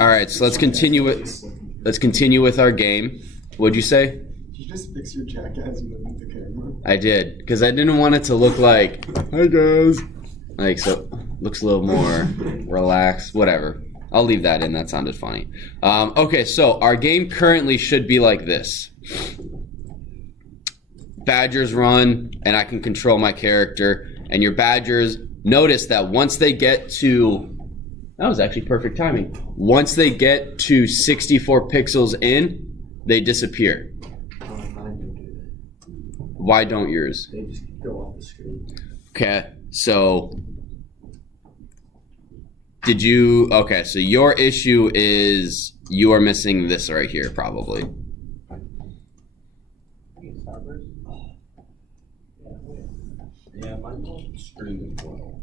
All right, so let's continue with our game. What'd you say? Did you just fix your jacket as you look at the camera? I did, because I didn't want it to look like, hi guys. Like, so looks a little more relaxed, whatever. I'll leave that in, that sounded funny. Okay, so our game currently should be like this. Badgers run, and I can control my character, and your Badgers, notice that once they get to, that was actually perfect timing. Once they get to 64 pixels in, they disappear. Why don't yours? They just go off the screen. Okay, so okay, so your issue is you are missing this right here, probably. Yeah, my screen as well.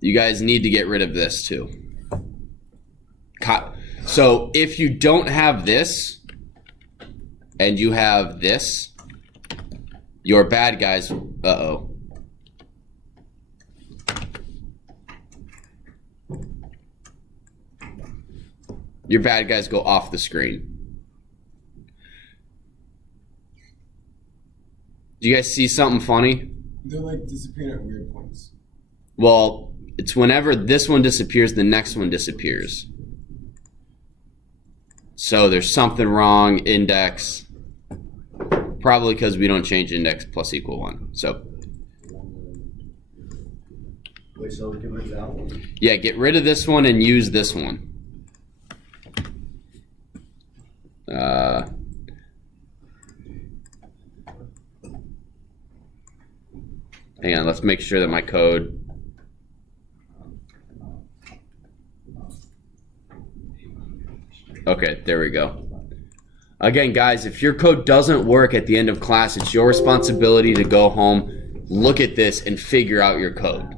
You guys need to get rid of this too. So if you don't have this and you have this, your bad guys, uh-oh. Your bad guys go off the screen. Do you guys see something funny? They're like disappearing at weird points. Well, it's whenever this one disappears, the next one disappears. So there's something wrong, index. Probably because we don't change index plus equal 1. So. Wait, so get rid of that one? Yeah, get rid of this one and use this one. Hang on, let's make sure that my code. Okay, there we go. Again, guys, if your code doesn't work at the end of class, it's your responsibility to go home, look at this, and figure out your code.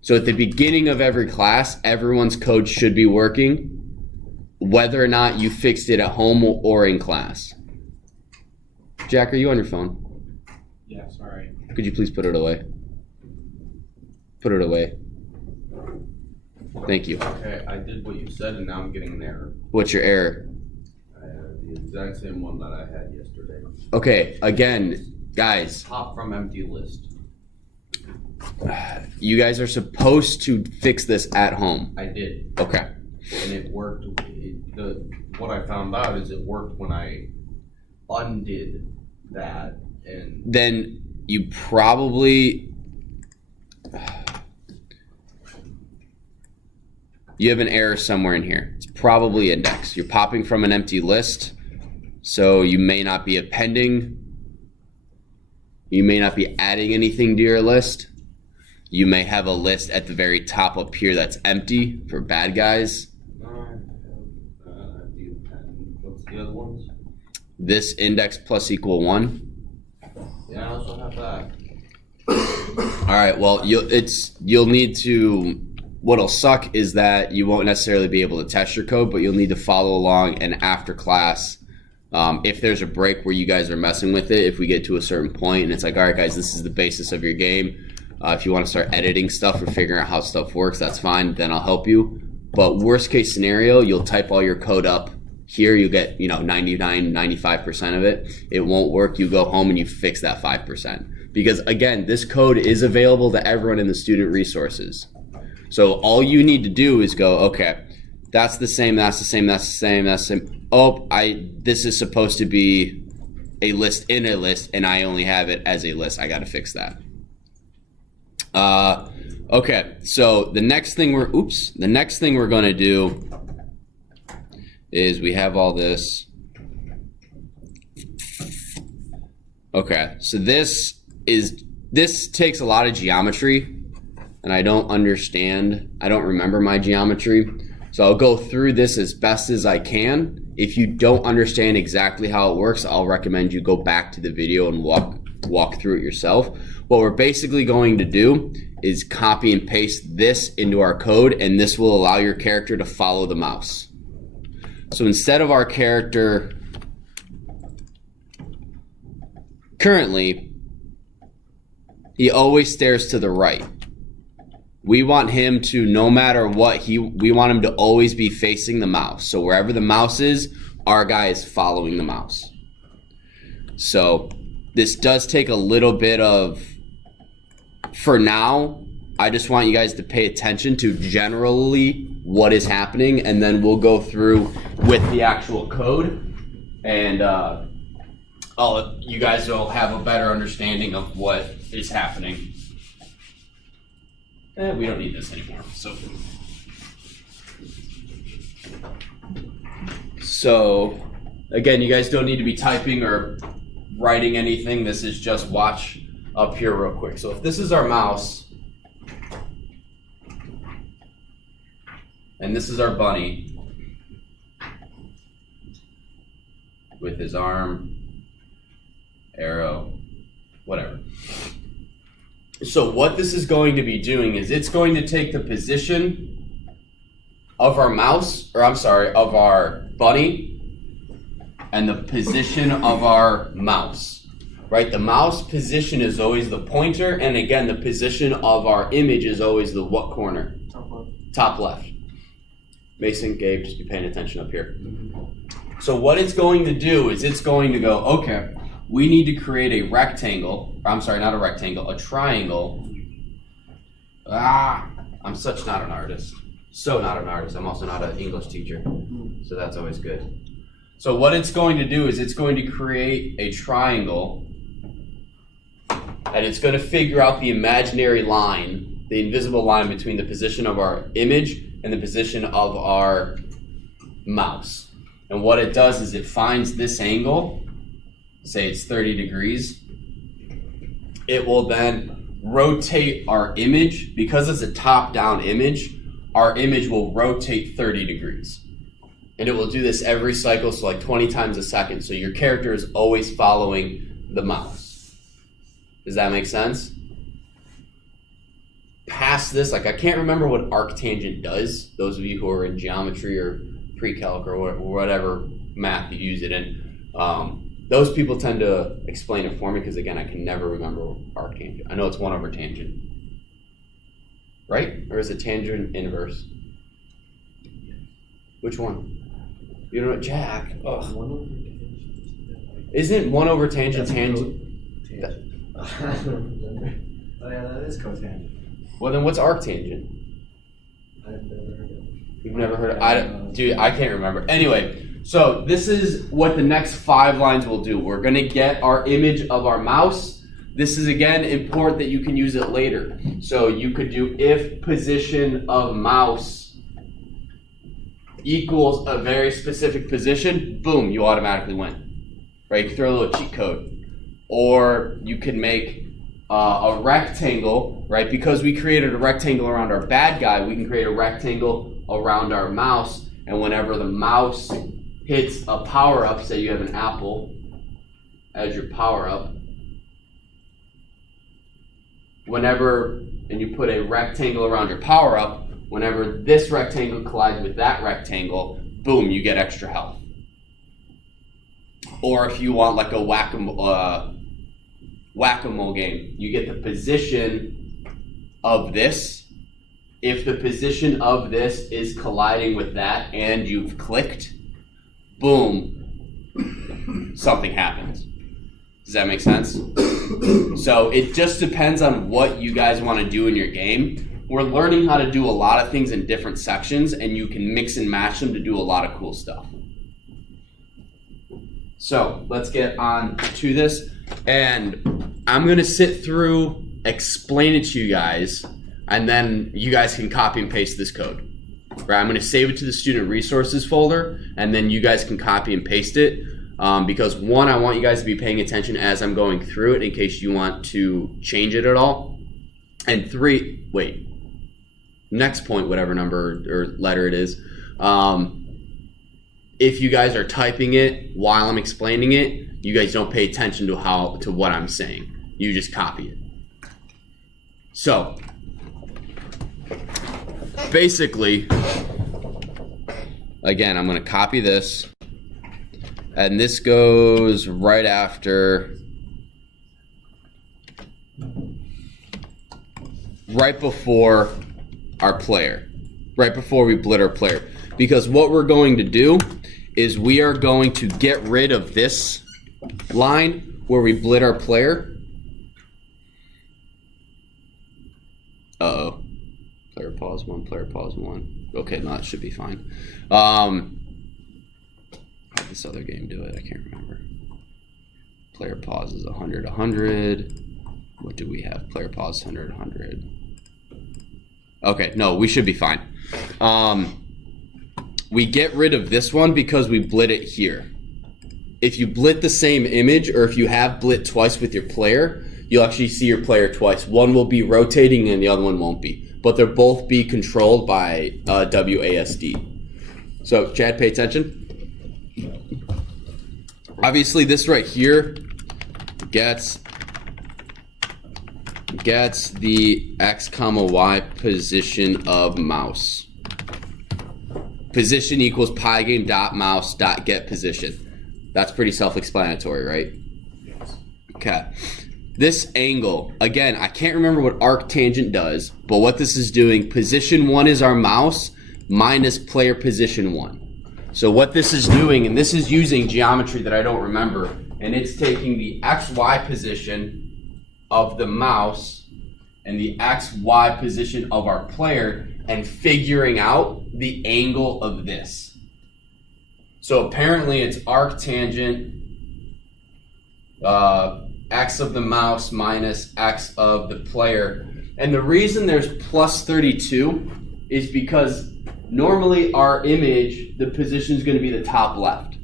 So at the beginning of every class, everyone's code should be working, whether or not you fixed it at home or in class. Jack, are you on your phone? Yeah, sorry. Could you please put it away? Put it away. Thank you. Okay, I did what you said, and now I'm getting an error. What's your error? I had the exact same one that I had yesterday. Okay, again, guys, Top from empty list. you guys are supposed to fix this at home. I did, Okay. and it worked. What I found out is it worked when I undid that, and Then you probably... You have an error somewhere in here. It's probably index. You're popping from an empty list, so you may not be appending. You may not be adding anything to your list. You may have a list at the very top up here that's empty for bad guys. what's the other ones? This index plus equal 1. Yeah, I also have that. All right, well, you'll need to... What'll suck is that you won't necessarily be able to test your code, but you'll need to follow along, and after class, if there's a break where you guys are messing with it, if we get to a certain point and it's like, all right, guys, this is the basis of your game. If you want to start editing stuff or figuring out how stuff works, that's fine. Then I'll help you. But worst case scenario, you'll type all your code up here. You get 99, 95% of it. It won't work. You go home and you fix that 5%. Because again, this code is available to everyone in the student resources. So all you need to do is go, okay, that's the same, that's the same, that's the same, that's the same. Oh, this is supposed to be a list in a list, and I only have it as a list. I got to fix that. Okay, so the next thing we're going to do is we have all this. Okay, so this takes a lot of geometry. And I don't remember my geometry. So I'll go through this as best as I can. If you don't understand exactly how it works, I'll recommend you go back to the video and walk through it yourself. What we're basically going to do is copy and paste this into our code, and this will allow your character to follow the mouse. So instead of our character currently, he always stares to the right. we want him to, no matter what, we want him to always be facing the mouse. So wherever the mouse is, our guy is following the mouse. So this does take a little bit of, for now, I just want you guys to pay attention to generally what is happening, and then we'll go through with the actual code, and you guys will have a better understanding of what is happening. We don't need this anymore. So again, you guys don't need to be typing or writing anything. This is just watch up here real quick. So if this is our mouse, and this is our bunny with his arm, arrow, whatever. So what this is going to be doing is it's going to take the position of our mouse, or I'm sorry, of our bunny, and the position of our mouse, right? The mouse position is always the pointer, and again, the position of our image is always the what corner? Top left. Top left. Mason, Gabe, just be paying attention up here. So what it's going to do is it's going to go, okay, we need to create a rectangle. I'm sorry, not a rectangle, a triangle. I'm such not an artist. So not an artist. I'm also not an English teacher. So that's always good. So what it's going to do is it's going to create a triangle, and it's going to figure out the imaginary line, the invisible line between the position of our image and the position of our mouse. And what it does is it finds this angle, say it's 30 degrees. It will then rotate our image. Because it's a top-down image, our image will rotate 30 degrees. And it will do this every cycle, so like 20 times a second. So your character is always following the mouse. Does that make sense? Past this, like I can't remember what arctangent does. Those of you who are in geometry or pre-calc or whatever math you use it in, those people tend to explain it for me because again, I can never remember arctangent. I know it's 1 over tangent, right? Or is it tangent inverse? Which one? You know what, Jack? Ugh. 1 over tangent. Isn't 1 over tangent Tangent. Oh yeah, that is cotangent. Well, then what's arctangent? I've never heard of it. You've never heard of dude, I can't remember. Anyway, so this is what the next 5 lines will do. We're going to get our image of our mouse. This is, again, important that you can use it later. So you could do if position of mouse equals a very specific position, boom, you automatically win. Right? You can throw a little cheat code. Or you can make a rectangle, right? Because we created a rectangle around our bad guy, we can create a rectangle around our mouse, and whenever the mouse hits a power-up, say you have an apple as your power-up, and you put a rectangle around your power-up, whenever this rectangle collides with that rectangle, boom, you get extra health. Or if you want like a whack-a-mole game, you get the position of this. If the position of this is colliding with that and you've clicked, boom, something happens. Does that make sense? So it just depends on what you guys want to do in your game. We're learning how to do a lot of things in different sections, and you can mix and match them to do a lot of cool stuff. So let's get on to this, and I'm going to sit through, explain it to you guys, and then you guys can copy and paste this code. Right? I'm going to save it to the student resources folder, and then you guys can copy and paste it. Because 1, I want you guys to be paying attention as I'm going through it in case you want to change it at all. And 3, next point, whatever number or letter it is, if you guys are typing it while I'm explaining it, you guys don't pay attention to what I'm saying. You just copy it. So, basically, again, I'm going to copy this. And this goes right after, right before our player, right before we blit our player. Because what we're going to do is we are going to get rid of this line where we blit our player. Uh-oh. Player pause 1, player pause 1. Okay, no, that should be fine. How did this other game do it? I can't remember. Player pause is 100, 100. What do we have? Player pause 100, 100. Okay, no, we should be fine. We get rid of this one because we blit it here. If you blit the same image, or if you have blit twice with your player, you'll actually see your player twice. One will be rotating and the other one won't be. But they'll both be controlled by WASD. So, Chad, pay attention. Obviously, this right here gets the X, Y position of mouse. Position equals pygame.mouse.get position. That's pretty self-explanatory, right? Yes. Okay. This angle, again, I can't remember what arctangent does, but what this is doing, position 1 is our mouse minus player position 1. So what this is doing, and this is using geometry that I don't remember, and it's taking the XY position of the mouse and the XY position of our player and figuring out the angle of this. So apparently it's arctangent X of the mouse minus X of the player. And the reason there's plus 32 is because normally our image, the position is going to be the top left.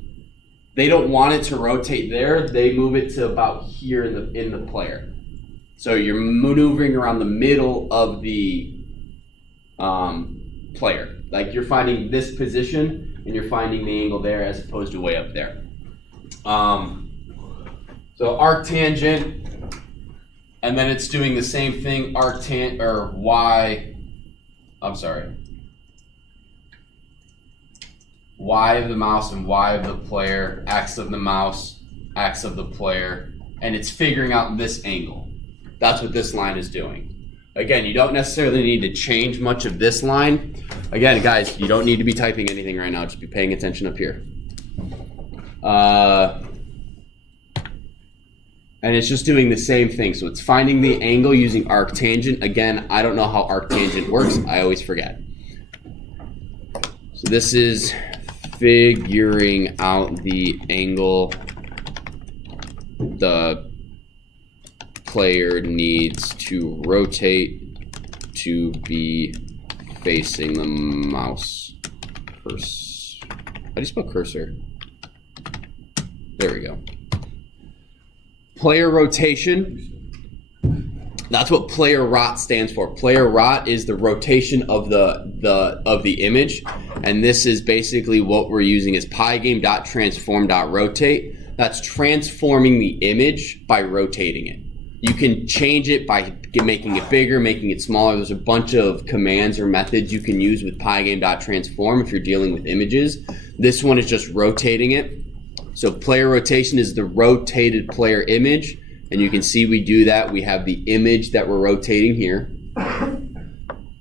They don't want it to rotate there. They move it to about here in the player. So you're maneuvering around the middle of the player. Like you're finding this position and you're finding the angle there as opposed to way up there. So arctangent, and then it's doing the same thing, arctangent, or Y, I'm sorry, Y of the mouse and Y of the player, X of the mouse, X of the player, and it's figuring out this angle. That's what this line is doing. Again, you don't necessarily need to change much of this line. Again, guys, you don't need to be typing anything right now, just be paying attention up here. And it's just doing the same thing. So it's finding the angle using arctangent. Again, I don't know how arctangent works. I always forget. So this is figuring out the angle the player needs to rotate to be facing the mouse. How do you spell cursor? There we go. Player rotation, that's what player rot stands for. Player rot is the rotation of the image, and this is basically what we're using is pygame.transform.rotate. That's transforming the image by rotating it. You can change it by making it bigger, making it smaller. There's a bunch of commands or methods you can use with pygame.transform if you're dealing with images. This one is just rotating it. So player rotation is the rotated player image, and you can see we do that. We have the image that we're rotating here,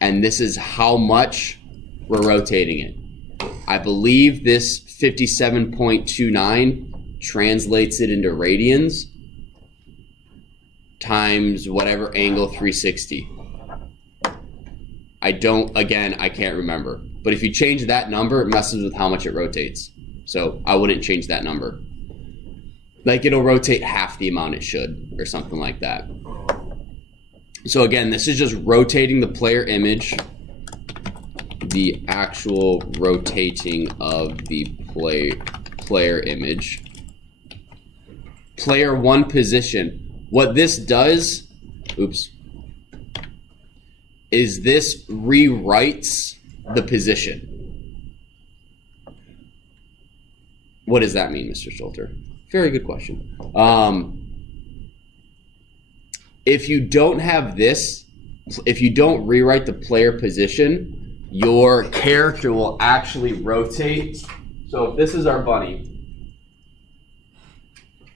and this is how much we're rotating it. I believe this 57.29 translates it into radians times whatever angle 360. I can't remember. But if you change that number, it messes with how much it rotates. So I wouldn't change that number. Like it'll rotate half the amount it should or something like that. So again, this is just rotating the player image, the actual rotating of the player image. Player 1 position. What this does, is this rewrites the position. What does that mean, Mr. Schulter? Very good question. If you don't have this, if you don't rewrite the player position, your character will actually rotate. So if this is our bunny,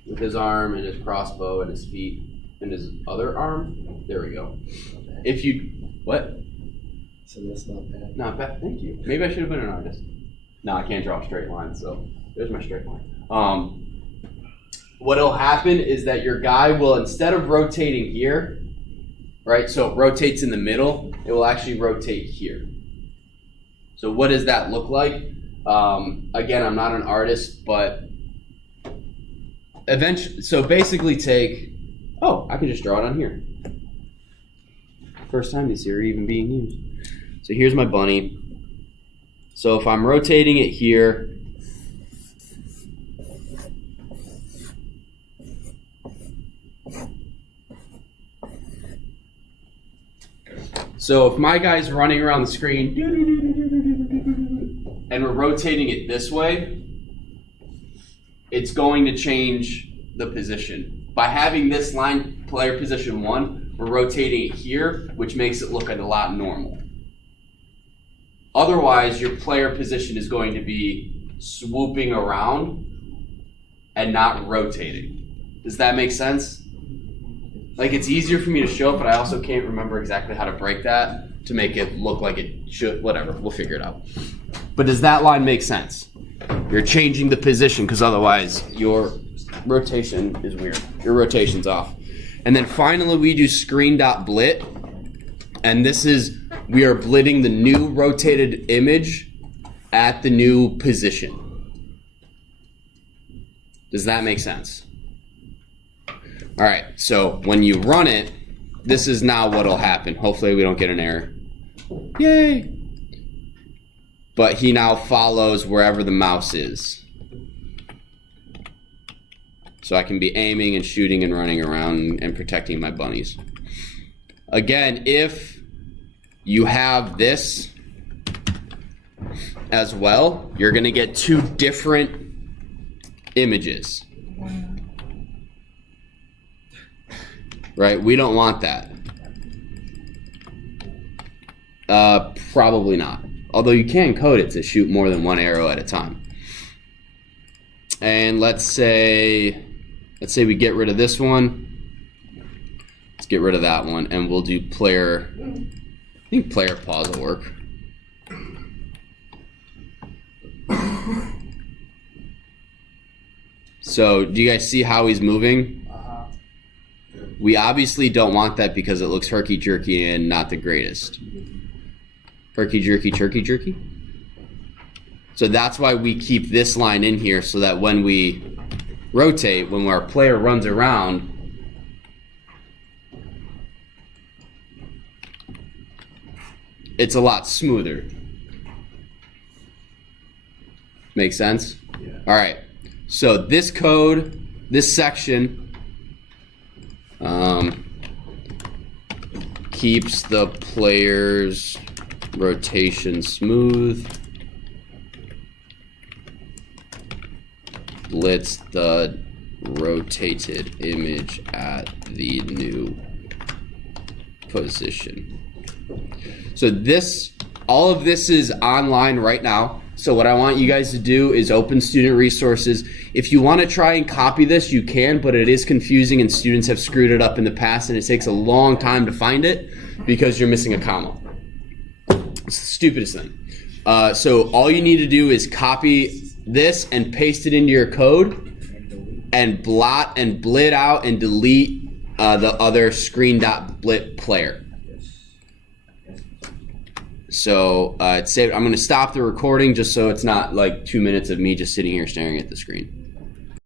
with his arm and his crossbow and his feet and his other arm, there we go. If you, what? So that's not bad. Not bad. Thank you. Maybe I should have been an artist. No, I can't draw a straight line, so there's my straight line. What'll happen is that your guy will, instead of rotating here, right? So it rotates in the middle. It will actually rotate here. So what does that look like? Again, I'm not an artist, but eventually, so basically I can just draw it on here. First time this year even being used. So here's my bunny. So if I'm rotating it here, so if my guy's running around the screen and we're rotating it this way, it's going to change the position. By having this line player position 1, we're rotating it here, which makes it look a lot normal. Otherwise, your player position is going to be swooping around and not rotating. Does that make sense? Like, it's easier for me to show it, but I also can't remember exactly how to break that to make it look like it should. Whatever, we'll figure it out. But does that line make sense? You're changing the position because otherwise your rotation is weird. Your rotation's off. And then finally we do screen.blit. And this is, we are blitting the new rotated image at the new position. Does that make sense? All right, so when you run it, this is now what'll happen. Hopefully we don't get an error. Yay! But he now follows wherever the mouse is. So I can be aiming and shooting and running around and protecting my bunnies. Again, if you have this as well, you're gonna get 2 different images. Right? We don't want that. Probably not. Although you can code it to shoot more than 1 arrow at a time. And let's say we get rid of this one. Let's get rid of that one, and we'll do player. I think player pause will work. So, do you guys see how he's moving? We obviously don't want that because it looks herky-jerky and not the greatest. Herky-jerky, turkey-jerky? So that's why we keep this line in here so that when we rotate, when our player runs around, it's a lot smoother. Make sense? Yeah. All right. So this code, this section, keeps the player's rotation smooth. Blitz the rotated image at the new position. So this, all of this is online right now. So what I want you guys to do is open student resources. If you want to try and copy this, you can, but it is confusing and students have screwed it up in the past and it takes a long time to find it because you're missing a comma. It's the stupidest thing. So all you need to do is copy this and paste it into your code and blot and blit out and delete the other screen.blit player. So it's saved. I'm going to stop the recording just so it's not like 2 minutes of me just sitting here staring at the screen.